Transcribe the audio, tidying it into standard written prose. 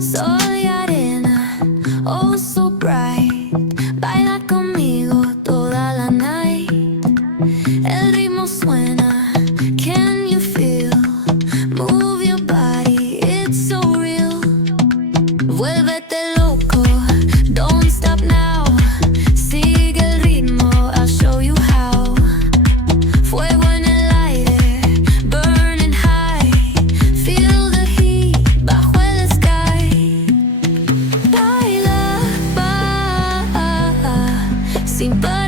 Soy arena, oh so bright. Baila conmigo toda la night. El ritmo suena, can you feel? Move your body, it's so real. Vuélvete loco, don't stop now. Sigue el ritmo, I'll show you how. Fuego en el aire, burning high. Feel the heat bajo el sky. Baila, sin parar.